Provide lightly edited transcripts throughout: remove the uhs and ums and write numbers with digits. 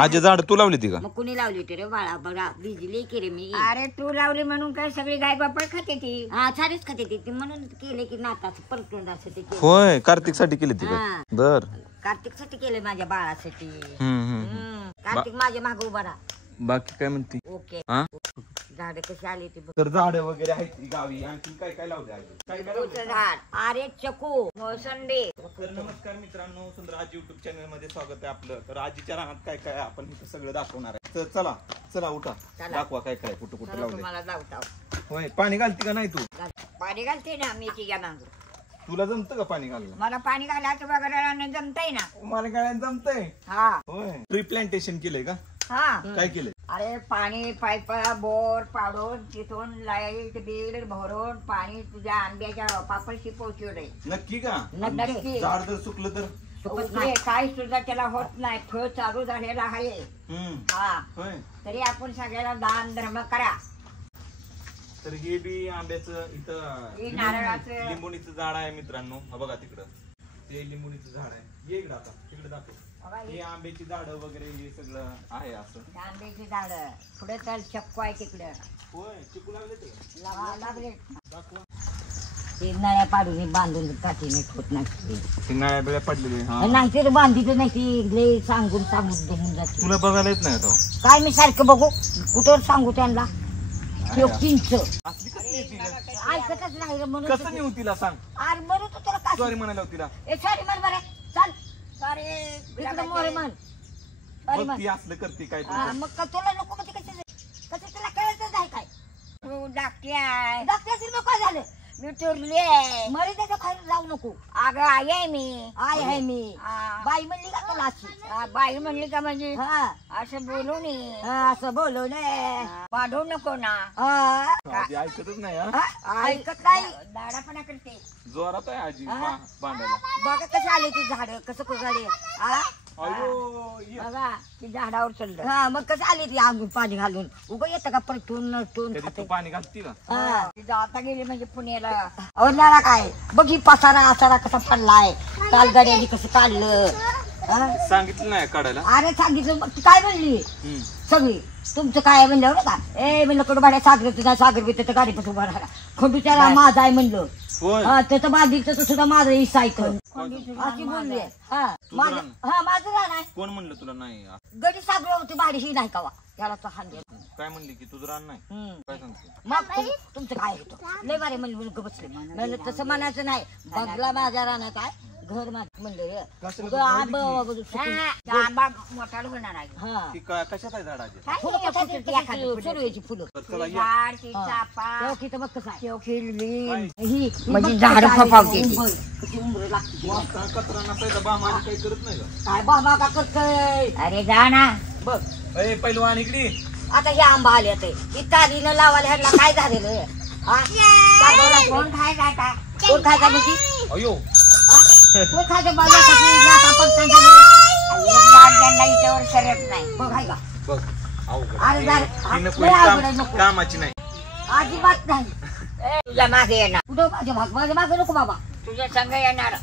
आजी झाड तू लावली ती का? मग कुणी लावली होती रे बाळा? बघा भिजली की रे मी. अरे तू लावली म्हणून काय सगळी गाय बापड खाते ती. हा छानच खाते ती म्हणून केले की नाताच परतून असं ते. होय कार्तिक साठी केली ती का? बर कार्तिक साठी केले माझ्या बाळासाठी. कार्तिक माझ्या मागे उभा राहा. बाकी काय म्हणती? ओके. झाडे कशी आली ती तर झाडे वगैरे आहेत गावी. आणखी काय काय लावले? झाड अरे चकू मोसंबी. तर नमस्कार मित्रांनो, सुंदर आजी युट्यूब चॅनल मध्ये स्वागत आहे आपलं. तर आजीच्या रानात काय काय आपण इथं सगळं दाखवणार आहे. तर चला चला उठा दाखवा काय काय कुठं कुठं लावले. मला लावता होय पाणी घालते का नाही तू? पाणी घालते ना मी तिच्या मागं. तुला जमतं का पाणी घालणं? मला पाणी घालायचं वगैरे जमतंय ना. मला गाळ्यात जमतंय. हा होय ट्री प्लांटेशन केलंय का? हा काय केलंय? अरे पाणी पाईप बोर पाडून तिथून लाईट बिल भरून पाणी तुझ्या आंब्याच्या पापडशी पोहोचवलंय. नक्की का? नक्की. झाड जर सुकलं तर काही सुद्धा त्याला होत नाही. फळ चालू झालेला आहे. हा होय. तरी आपण सगळ्याला दान धर्म करा. तर हे बी आंब्याचं इथं नारळाचं लिंबोणीचं झाड आहे मित्रांनो. हा बघा तिकडं ते लिंबोणीचं झाड आहे. ये इकडं आता तिकडे दाखव. हे आंब्याची झाड वगैरे हे सगळं आहे. असं आंब्याची झाड पुढे तर चक्कू आहे तिकडं. होय चिकू लागले ते लागले. दाखवा. ते नळ्या पाडून बांधून काठीने होत नाही. ते नळ्या बिळ्या पडलेले नाही ते बांधित नाही. ती सांगून सांगून जात. तुला बघायला येत नाही तो काय मी सारखं बघू कुठं सांगू त्यांना. ऐकतच नाही म्हणून कसं नेऊ तिला सांग. अरे म्हणून तर तुला काय सॉरी म्हणायला तिला. सॉरी म्हण बरं. चाल सॉरी मोरे म्हण. ती असलं करते काय मग तुला नको म्हणजे कसं तुला कळतच आहे काय? तू धाकटी आहे. धाकटी असेल मग काय झालं? मी टुरली आहे. मरे त्याच्या खाली जाऊ नको. अगं आई आहे मी. आई आहे मी. बाई म्हणली का तुला अशी? बाई म्हणली का म्हणजे असं बोलू नये. असं बोलू नये. वाढवू नको ना. ऐकतच नाही. ऐकत नाही. दाडापणा करते. जोरात आहे आजी बांधायला. बघा कशी आली ती झाड कसं कुजाडी. बघा ती झाडावर चढलं. हा मग कसं आली ती अंगून पाणी घालून. उगा येतं का परतून नटून पाणी घालती का? आता गेली म्हणजे पुण्याला. अवनाला काय बघ ही पसारा आसारा कसा पडलाय. काल गाड्याने कसं काढलं. सांगितलं नाही काढायला? अरे सांगितलं मग ती काय म्हणली सगळी. तुमचं काय म्हणलं बरं का? म्हणलं कडू भाड्या सागर सागर बी त्याचं गाडीपासून उभा राहिला. खंडूच्या माझा आहे म्हणलं. त्याचं बाजूचं सुद्धा माझं हिस्सा ऐकून अशी बोलली. माझं राहणार. कोण म्हणलं तुला नाही? गडी सागर होती भाडी ही नाही का त्याला तर हान काय म्हणली की तुझं रान नाही? काय सांगते मग तुमचं काय होतं? लय बारे म्हणलं बसले. म्हणलं तसं म्हणायचं नाही. बघला माझ्या रानात आहे घर माझं म्हणलं. आंबा मोठा होणार आहे. कशात आहे झाडाचे? फुलं म्हणजे झाड फपावते. कचरा नसायचा बामा काही करत नाही का? काय बाबा का करतय? अरे जा ना बघ. पहिलवान इकडे आता हे आंबा आले ते तारीनं लावायला ह्याला काय झालेलं? कोण खायचा का? कोण खायचा म्हणजे? अयो कोण खायचं बाजार शर्यत नाही. बघ आहे का? बघ अरे कामाची नाही अजिबात नाही. तुझ्या मागे येणार. कुठं माझ्या मागे नको बाबा. तुझ्या संग येणार.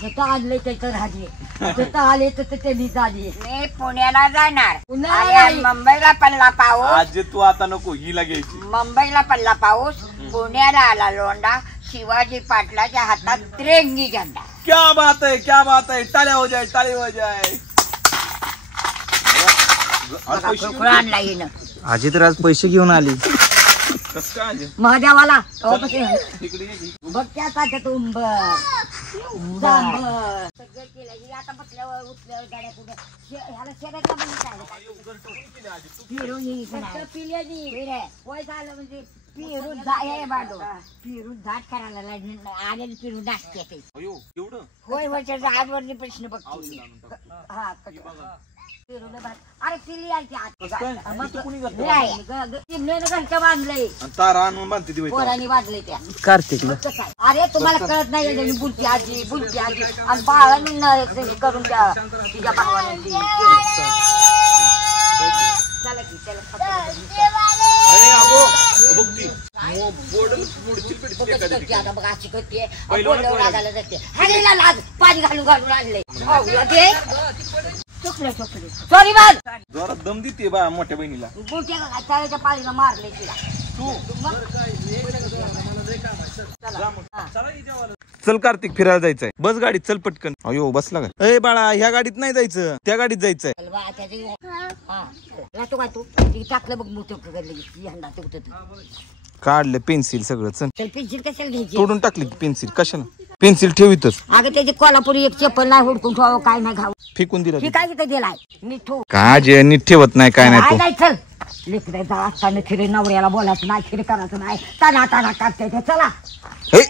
जिथं आणले त्याचं राजे. जिथं आले तर त्यांनी झाले. मी पुण्याला जाणार. मुंबईला पडला पाऊस. आज तू आता नको हिला घ्यायची. मुंबईला पडला पाऊस. पुण्याला आला लोंडा. शिवाजी पाटलाच्या हातात तिरंगी झेंडा. क्या बात आहे क्या बात आहे. टाळ्या हो जाय टाळी हो जाय. आजी तर आज पैसे घेऊन आली. कस काय महादेवाला तिकडे बघ त्याचा तुंबर सगळं केलं. आता बसल्यावर उठल्यावर गाड्या कुठं ह्याला शेरायचं झालं म्हणजे पिरून पिरून झाड करायला आलेली पिरून नाचते. होय होय आजवरचे प्रश्न बघते. हा अरे पिली घरच्या बांधलंय. तारा आणून बांधते पोरांनी बांधलंय त्या कार्तिकला. अरे तुम्हाला कळत नाही. बुलती आजी बुलती आजी आणि बाळांनी करून द्या तिच्या भावाने. चला की त्याला बघ अशी करते. पाणी घालून घालून आणले. आपल्या चोकडी सॉरी बाल जोरात दम देते बा मोठ्या बहिणीला. गोट्या का चाळीच्या पाळीला मारले तिला तू हा. चल कार्तिक फिरायला जायचंय. बस गाडीत चल पटकन. अयो बसला का? ए बाळा ह्या गाडीत नाही जायचं, त्या गाडीत जायचंय. चल बा, त्याची हा राहतो काय तू ती टाकलं बघ मोठं करले यंदा ते होतं काढलं पेन्सिल सगळं. चल चल पेन्सिल कशाला घ्यायची तोडून टाकली पेन्सिल. कशाला पेन्सिल ठेवितच अगं त्याची कोल्हापुरी एक चप्पल नाही हुडकून ठेवावं काय नाही घाव फेकून दिलं. ती काय तिथं दिलाय मिठू का जे नीट ठेवत नाही काय नाही नाही चल लेकरायचा असताना खिरे नवऱ्याला बोलायचं नाही खिरे करायचं नाही ताना ताना काढते ते चला हे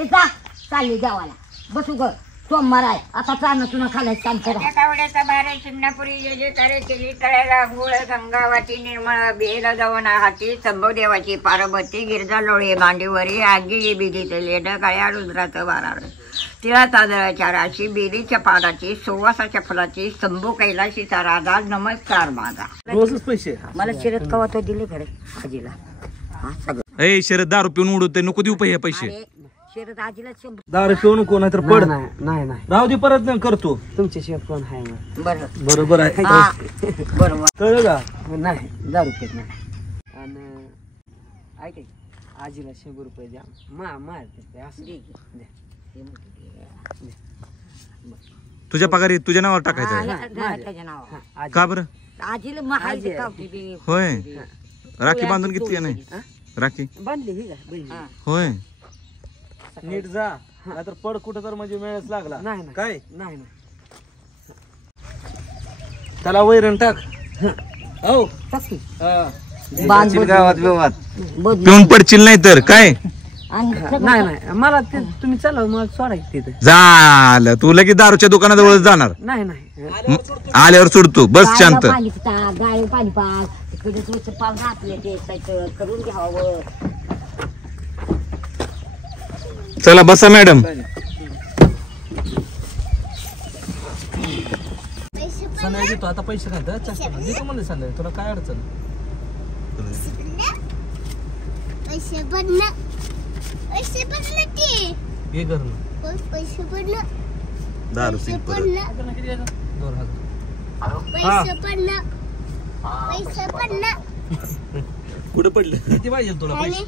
ए जा चालली देवाला बसू ग सोमवार आहे आता चालणं तुला खालायचं काम करा कावड्याचा बारे शिमणापुरी जे जे करे केली तळ्याला गुळ गंगावाती निर्मळ बेला जाऊन हाती संभव देवाची पार्वती गिरजा लोळे मांडीवरी आगी बिगीचे लेड काळ्या रुद्राचं वाराळ तिळा तांदळाच्या राशी बेलीच्या पाडाची सुवासाच्या फुलाची शंभू कैलाशीचा राजा नमस्कार माझा रोजच पैसे मला शिरत कवा तो दिले खरे आजीला हा सगळं ए शरद दारू पिऊन उडवते नको देऊ पैसे पैसे. अरे शिरत आजीला 100 दारू पिऊ नको नाही तर पड. नाही नाही राहू दे परत नाही करतो. तुमच्याशिवाय कोण आहे मग? बरं बरोबर आहे. हा बरोबर कळलं का? नाही दारू पित नाही. आणि ऐक की, आजीला 100 रुपये द्या मारते असं दे. द्या. तुझ्या पगारी तुझ्या नावावर हा, टाकायचं त्याच्या नावावर. आजी का बरं? आजीला महाजी कावती बी. होय राखी बांधून घेतली नाही राखी बांधली ही का बहिणी? हा. होय. नीट जा नाहीतर पड कुठं तर म्हणजे मेळच लागला. नाही नाही. काय नाही नाही त्याला वैरण टाक. हो तसली बांध गावात बिवात बदलून. पिऊन पडशील नाही तर काय आणि सगळं नाही नाही मला ते तुम्ही चला मला सोडा की तिथे. झालं तू लगेच दारूच्या दुकानाजवळ जाणार. नाही नाही आल्यावर सोडतो बस गायला शांत. पाणी पितात गाय पाणी पाच तिकडे तुमचं पाव घातले ते त्याचं करून घ्यावं चला बसा मॅडम. सणाई देतो आता पैसे नाही तर चष्मा देतो म्हणले सणाई तुला काय अडचण. पैसे पडलं पैसे पडलं ते हे करणं पैसे पडलं दारू पैसे पिऊन परत. पडलं 2000 पैसे पडलं पैसे पडलं कुठं पडलं? किती पाहिजे तुला पैसे?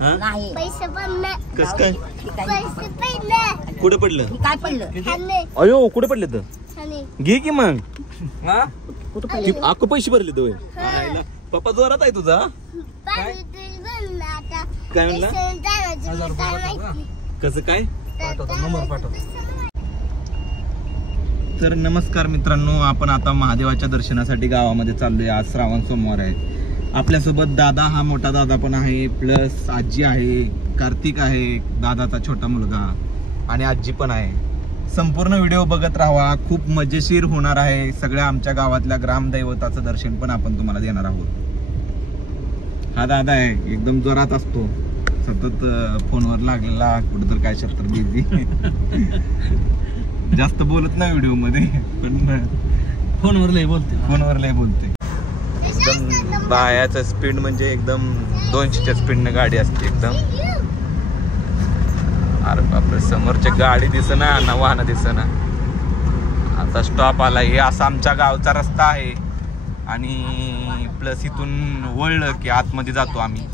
हा? नाही पैसे पडलं कस काय? पैसे पडलं कुठं पडलं? हे काय पडलं खाणे अयो कुठे पडले तर खाणे घे की मग. हा कुठं पडलं आको पैसे भरले तो पप्पा जोरात आहे तुझा. पाणी बनलं आता काय म्हणला? पैसे द्यायचे काय माहिती कसं काय? पाठवतो नंबर पाठव. तर नमस्कार मित्रांनो, आपण आता महादेवाच्या दर्शनासाठी गावामध्ये चाललोय. आज श्रावण सोमवार आहे. आपल्यासोबत दादा हा मोठा दादा पण आहे, प्लस आजी आहे, कार्तिक आहे दादाचा छोटा मुलगा आणि आजी पण आहे. संपूर्ण व्हिडिओ बघत राहा, खूप मजेशीर होणार आहे. सगळ्या आमच्या गावातल्या ग्रामदैवताचं दर्शन पण आपण तुम्हाला देणार आहोत. हा दादा आहे एकदम जोरात असतो, सतत फोनवर लागलेला, कुठं तर काय तर बिझी. जास्त बोलत नाही व्हिडिओ मध्ये पण फोनवर लय बोलते. फोनवर लय बोलते. एकदम बायाचं स्पीड म्हणजे एकदम 200च्या स्पीडनं गाडी असते एकदम. अरे बापरे, समोरच्या गाडी दिसना ना वाहन दिसना. आता स्टॉप आला. हे असा आमच्या गावचा रस्ता आहे आणि प्लस इथून वळलं की आतमध्ये जातो आम्ही.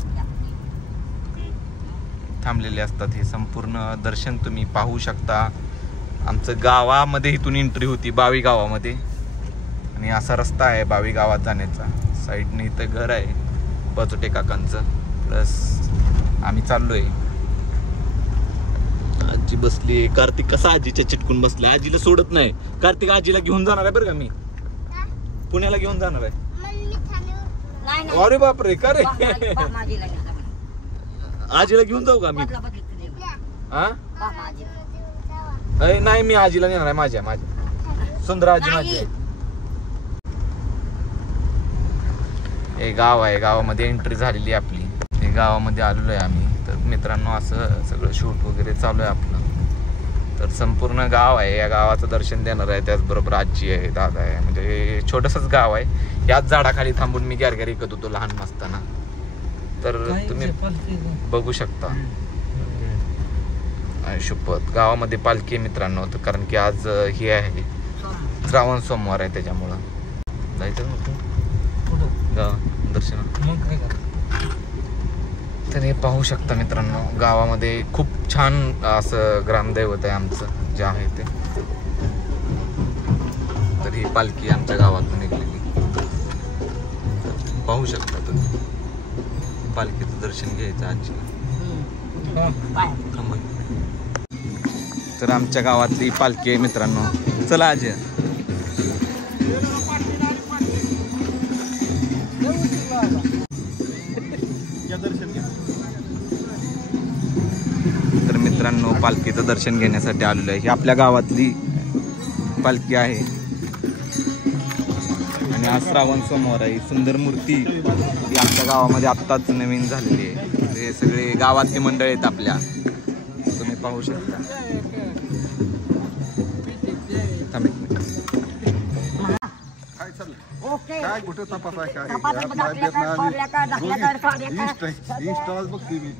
थांबलेले असतात. हे संपूर्ण दर्शन तुम्ही पाहू शकता. आमचं गावामध्ये इथून एंट्री होती बावी गावामध्ये आणि असा रस्ता आहे बावी गावात जाण्याचा. साईडने इथं घर आहे बचोटे काकांचं. प्लस आम्ही चाललोय. आजी बसली. कार्तिक कसा आजीच्या चिटकून बसला, आजीला सोडत नाही. कार्तिक आजीला घेऊन जाणार आहे बरं का, मी पुण्याला घेऊन जाणार आहे. मी खाण्यावर नाही नाही अरे बापरे, का रे? माझीला घ्या जरा. आजीला घेऊन जाऊ का मी? बदला बदली केली. हा माझी अरे नाही, मी आजीला नेणार आहे. माझ्या सुंदर आजी माझी आहे. हे गाव आहे, गावामध्ये एंट्री झालेली आपली. हे गावामध्ये आलेलो आहे आम्ही. तर मित्रांनो असं सगळं शूट वगैरे चालू आहे आपलं. तर संपूर्ण गाव आहे, या गावाचं दर्शन देणार आहे. त्याचबरोबर आजी आहे, दादा आहे. म्हणजे हे छोटंसंच गाव आहे. याच झाडाखाली थांबून मी गॅरगॅर विकत होतो लहान असताना. तर तुम्ही बघू शकता. शपथ गावामध्ये पालखी आहे मित्रांनो. तर कारण की आज हे आहे श्रावण सोमवार आहे त्याच्यामुळं जायचं नको कुठं गाव दर्शन. मग काय करा. तर हे पाहू शकता मित्रांनो, गावामध्ये खूप छान असं ग्रामदैवत आहे आमचं जे आहे ते. तर ही पालखी आमच्या गावातून निघलेली पाहू शकता तुम्ही. पालखीचं दर्शन घ्यायचं आजीला. थांबा. तर आमच्या गावातली पालखी आहे मित्रांनो. चला आजी. तर मित्रांनो पालखीचं दर्शन घेण्यासाठी आलेलो आहे. ही आपल्या गावातली पालखी आहे आणि आज श्रावण सोमवार आहे. सुंदर मूर्ती ही आमच्या गावामध्ये आत्ताच नवीन झालेली आहे. हे सगळे गावातली मंडळ आहेत आपल्या, तुम्ही पाहू शकता. थांब एक मिनिट. ओके काय कुठे तपास आहे काय तपासात यात दाखल्या नाही देत काय, नाही खोडल्या काय, दाखल्या काय, खोडल्या काय. आम्ही. इंस्टालाच बघते मी.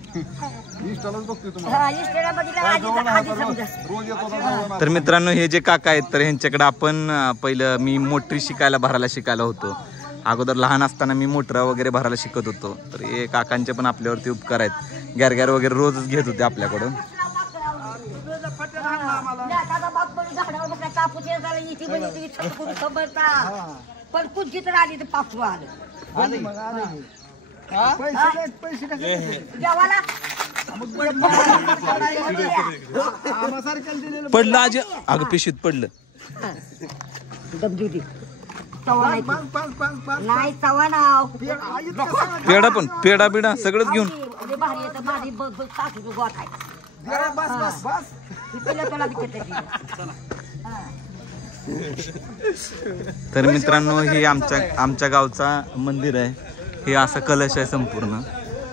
इंस्टालाच बघते तुम्हाला. हा, इंस्टाला बघितलं काय आधी जवळ आधी आहे, समजा. रोज येतो ना जवळ. तर मित्रांनो हे जे काका आहेत तर ह्यांच्याकडे आपण पहिलं मी मोटरी भरायला शिकायला होतो. अगोदर लहान असताना मी मोटर वगैरे भरायला शिकत होतो. तर हे काकांचे पण आपल्यावरती उपकार आहेत. गॅरगॅर वगैरे रोजच घेत होते आपल्याकडून. पण कुठची तर आली तर पाचू आलं जेवाला पडलं आजी. अगं पिशीत पडलं. दमजुदी नाही तवा नाव पेढा पण पेढा बिडा सगळंच घेऊन. भारी येतं भारी सासू गोत आहे. तर मित्रांनो हे आमच्या गावचा मंदिर आहे. हे असं कलश आहे संपूर्ण.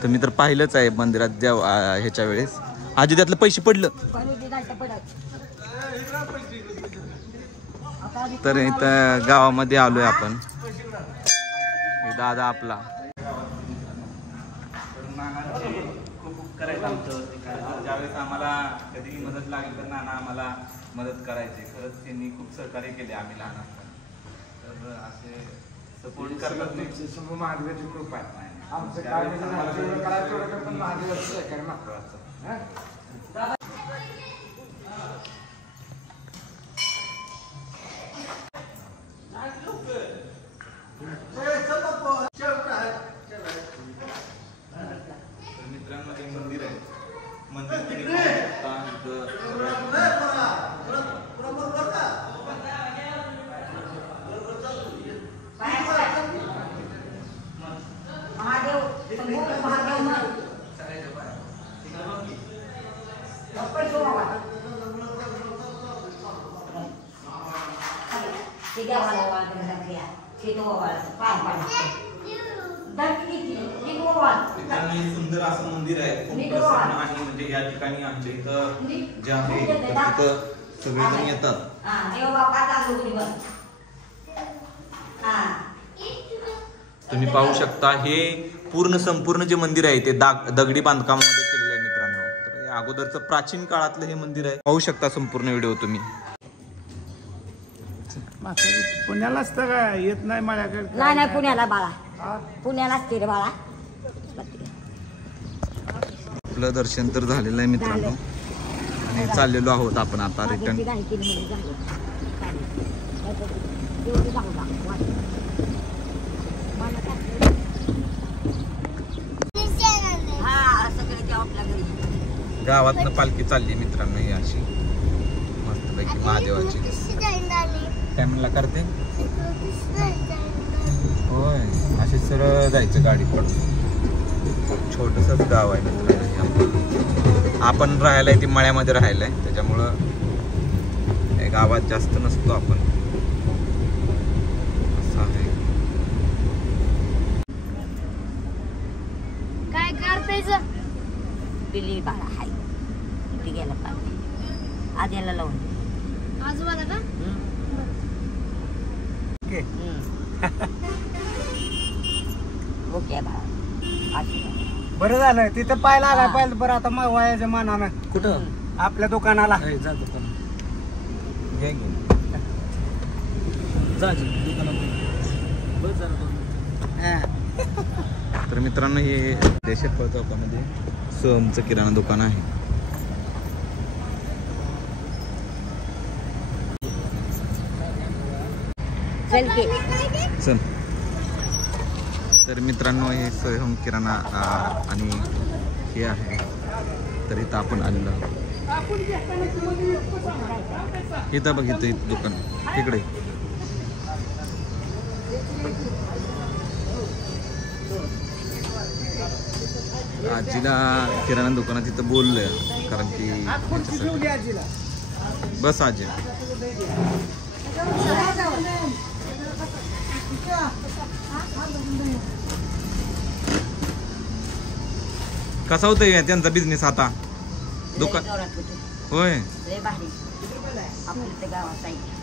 तर मी तर पाहिलंच आहे मंदिरात देव ह्याच्या वेळेस. आजी त्यातलं पैसे पडलं. तर इथं गावामध्ये आलोय आपण. हे दादा आपला खूप उपकार आहेत आमच्यावरती. ज्यावेळेस आम्हाला कधी मदत लागली तर नाना आम्हाला मदत करायचे. खरंच त्यांनी खूप सहकार्य केले आम्ही लहान असताना. तर असे सपोर्ट करतात नाही. महादेवाची कृपा आहे. आमचं काय पण महादेवाचं सहकार्य महत्वाचं. मित्रांनो हे मंदिर आहे. मंदिर तुम्ही पाहू शकता. सुंदर असं मंदिर आहे. खूप प्रसन्न आहे. म्हणजे या ठिकाणी आमच्या इथं जे आहे तिथं सगळेजण येतात. तुम्ही पाहू शकता हे संपूर्ण जे मंदिर आहे ते दगडी बांधकामामध्ये केलेलं आहे मित्रांनो. तर हे अगोदरचं प्राचीन काळातलं हे मंदिर आहे. पाहू शकता संपूर्ण व्हिडिओ तुम्ही. पुण्यालाच तर काय येत नाही माझ्याकडे. नाही पुण्याला बाळा, पुण्यालाच ते रे बाळा. आपलं दर्शन तर झालेलं आहे मित्रांनो आणि चाललेलो आहोत आपण आता रिटर्न. गावातनं पालखी चालली मित्रांनो ही अशी मस्तपैकी महादेवाची. काय म्हणला करते होय. असे सरळ जायचं गाडी पडून. छोटंसंच गाव आहे मित्रांनो. आपण राहायला ती मळ्यामध्ये राहायला आहे त्याच्यामुळं गावात जास्त नसतो आपण. असं आहे. काय करतायचं दिल्ली बाळा हाय इथे गेला पाहिजे. आद्याला लावून आजोबाला का ओके बाळा. बरं झालं तिथं पाय लागाय पाहिजे. बरं आता मग वयाच्या मानानं कुठं आपल्या दुकानाला ए, जा दुकानात. घे घे. जा आजी, दुकानात बस जरा 2 मिनिटं. तर मित्रांनो हे देशफळ चौकामध्ये सोहमचं किराणा दुकान आहे. चल. तर मित्रांनो हे सोहम किराणा आणि हे आहे. तर इथं आपण आलेलो आहोत. इथं बघितलं इथं दुकान तिकडे. आजीला किराणा दुकानात इथं बोललोय कारण की बस आजी कसा होतोय त्यांचा बिझनेस आता दुकान होय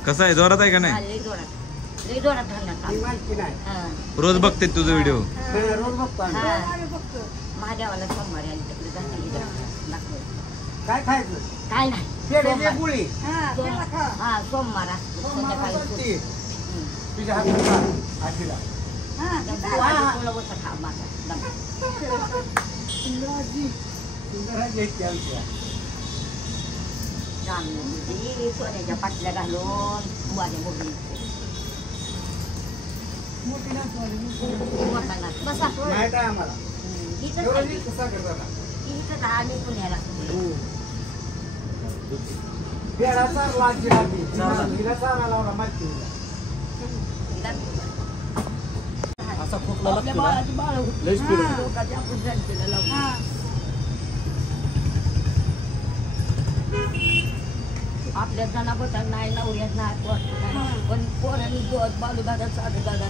कसा आहे जोरात आहे का नाही रोज बघते तुझं व्हिडिओ महादेवाला सोमवारी आली तिकडे काय खायचं काय नाही पेढे गुळी हा सोमवार संध्याकाळी तुझ्या हातात आजीला सोन्याच्या पाटल्या घालून माझ्या मुली माहित आहे आम्हाला आम्ही पुण्याला पेढाचा लाजी लागली हिला चारा लावला माहिती असा खोकला लागतो ना लयच पिढ आपल्या जनाबद्दल नाही नवऱ्यात नाही पण पोरांनी जोत बालू दादा साधू दादा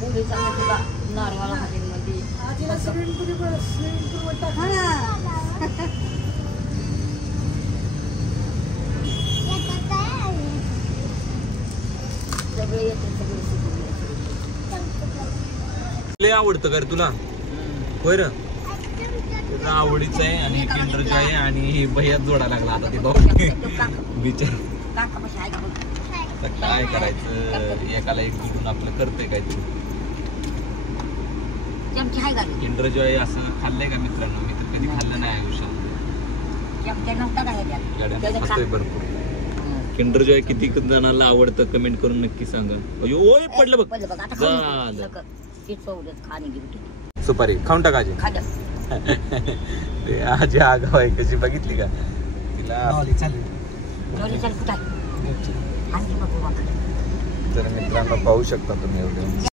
पोलिसांना नारवाला हॉटेलमध्ये सगळे येते सगळे लय आवडतं का रे तुला होय र तुझं आवडीचं आहे आणि किंडर आहे आणि हे भैयात जोडा लागला आता ते भाऊ बिचार काय करायचं एकाला एक जोडून आपलं करतंय काहीतरी किंडर जॉय असं खाल्लंय का मित्रांनो मी तर कधी खाल्लं नाही आयुष्यात भरपूर किंडर जॉय किती जणांना आवडतं कमेंट करून नक्की सांगा. ओय पडलं बघ झालं सुपारी खाऊन टाका आजी ते आजी आगाव आहे कशी बघितली का तिला तर मित्रांनो पाहू शकता तुम्ही एवढे